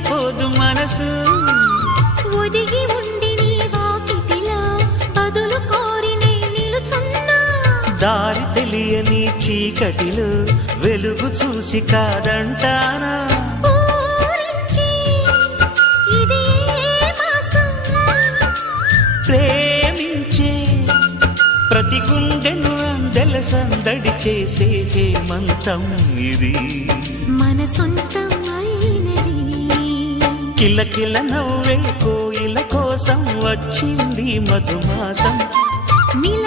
సరిపోదు మనసు ఒదిగి ఉండి నీ వాకిటిలో బదులు కోరి నే నిలుచున్నా దారి తెలియని చీకటిలో వెలుగు చూసి కాదంటానా ఊరించి ఇది ఏ మాసం ప్రేమించే ప్రతి గుండెను అందెల సందడి చేసే హేమంతం ఇది మన సొంతం అయినది కిలకిల నవ్వే కోయిల కోసం వచ్చింది మధుమాసం మిల